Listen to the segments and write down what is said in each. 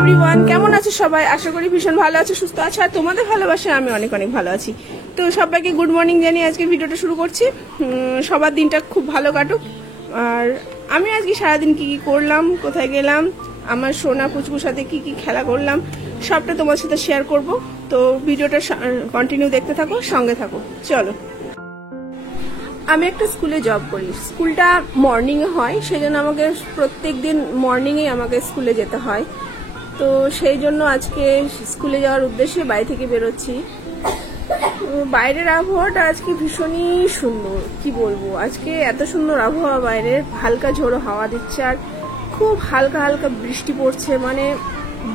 Everyone, কেমন আছো সবাই? আশা করি ভীষণ ভালো আছো, সুস্থ আছো, আর তোমাদের ভালোবাসায় আমি অনেক অনেক ভালো আছি। তো সবাইকে গুড মর্নিং জানিয়ে আজকে ভিডিওটা শুরু করছি। সবার দিনটা খুব ভালো কাটুক। আর আমি আজকে সারাদিন কি কি করলাম, কোথায় গেলাম, আমার সোনা পুচকুর সাথে কি কি খেলা করলাম, সবটা তোমার সাথে শেয়ার করব। তো ভিডিওটা কন্টিনিউ দেখতে থাকো, সঙ্গে থাকো। চলো। আমি একটা স্কুলে জব করি। স্কুলটা মর্নিংয়ে হয়, সেই জন্য আমাকে প্রত্যেক দিন মর্নিংয়ে আমাকে স্কুলে যেতে হয়। তো সেই জন্য আজকে স্কুলে যাওয়ার উদ্দেশ্যে বাড়ি থেকে বেরোচ্ছি। বাইরের আবহাওয়াটা আজকে ভীষণই সুন্দর, কি বলবো। আজকে এত সুন্দর আবহাওয়া, বাইরের হালকা ঝোড়ো হাওয়া দিচ্ছে আর খুব হালকা হালকা বৃষ্টি পড়ছে। মানে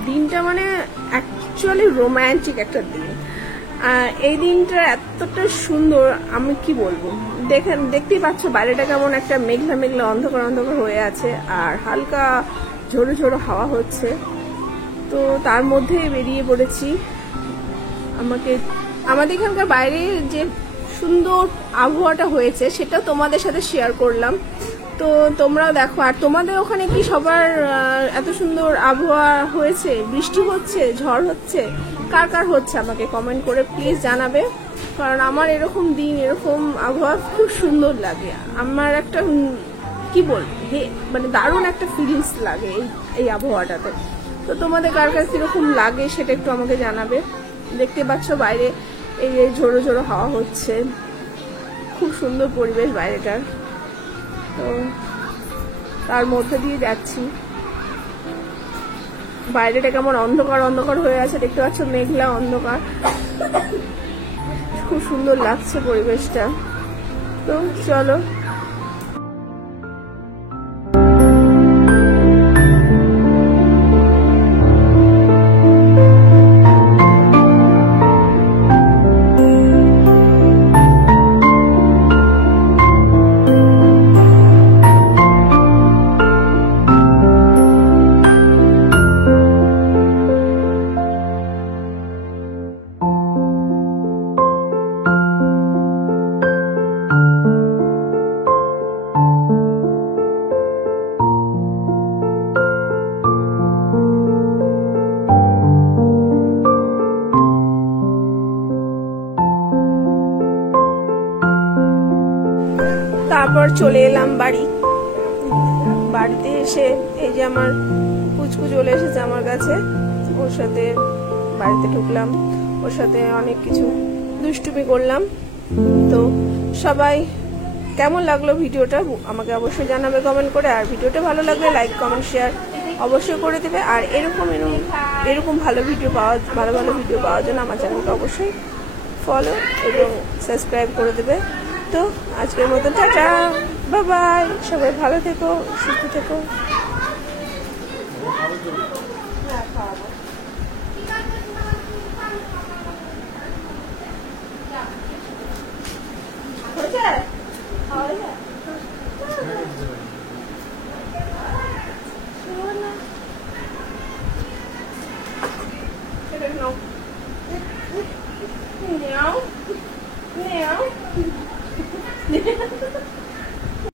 দিনটা মানে অ্যাকচুয়ালি রোম্যান্টিক একটা দিন। এই দিনটা এতটা সুন্দর, আমি কি বলবো। দেখতেই পাচ্ছ বাইরেটা কেমন একটা মেঘলা মেঘলা অন্ধকার অন্ধকার হয়ে আছে, আর হালকা ঝোড়ো ঝোড়ো হাওয়া হচ্ছে। তো তার মধ্যে বেরিয়ে পড়েছি। আমাদের এখানকার বাইরে যে সুন্দর আবহাওয়াটা হয়েছে সেটা তোমাদের সাথে শেয়ার করলাম। তো তোমরাও দেখো। আর তোমাদের ওখানে কি সবার এত সুন্দর আবহাওয়া হয়েছে? বৃষ্টি হচ্ছে, ঝড় হচ্ছে, কার কার হচ্ছে আমাকে কমেন্ট করে প্লিজ জানাবে। কারণ আমার এরকম দিন, এরকম আবহাওয়া খুব সুন্দর লাগে। আমার একটা কি বলবো, মানে দারুণ একটা ফিলিংস লাগে এই আবহাওয়াটাতে। তো তোমাদের কার কার কিরকম লাগে সেটা একটু আমাকে জানাবে। দেখতে পাচ্ছ বাইরে এই যে ঝোড়ো ঝোড়ো হাওয়া হচ্ছে, খুব সুন্দর পরিবেশ বাইরেটার। তো তার মধ্যে দিয়ে যাচ্ছি। বাইরেটা কেমন অন্ধকার অন্ধকার হয়ে আছে, দেখতে পাচ্ছ মেঘলা অন্ধকার, খুব সুন্দর লাগছে পরিবেশটা। তো চলো। তারপর চলে এলাম বাড়িতে এসে এই যে আমার পুচকু চলে এসেছে আমার কাছে। ওর সাথে বাড়িতে ঢুকলাম, ওর সাথে অনেক কিছু দুষ্টুমি করলাম। তো সবাই কেমন লাগলো ভিডিওটা আমাকে অবশ্যই জানাবে কমেন্ট করে। আর ভিডিওটা ভালো লাগলে লাইক কমেন্ট শেয়ার অবশ্যই করে দেবে। আর এরকম ভালো ভিডিও পাওয়ার জন্য আমার চ্যানেলকে অবশ্যই ফলো এবং সাবস্ক্রাইব করে দেবে। তো আজকের মতো টাটা, বাই বাই। সবাই ভালো থেকো, সুস্থ থেকো।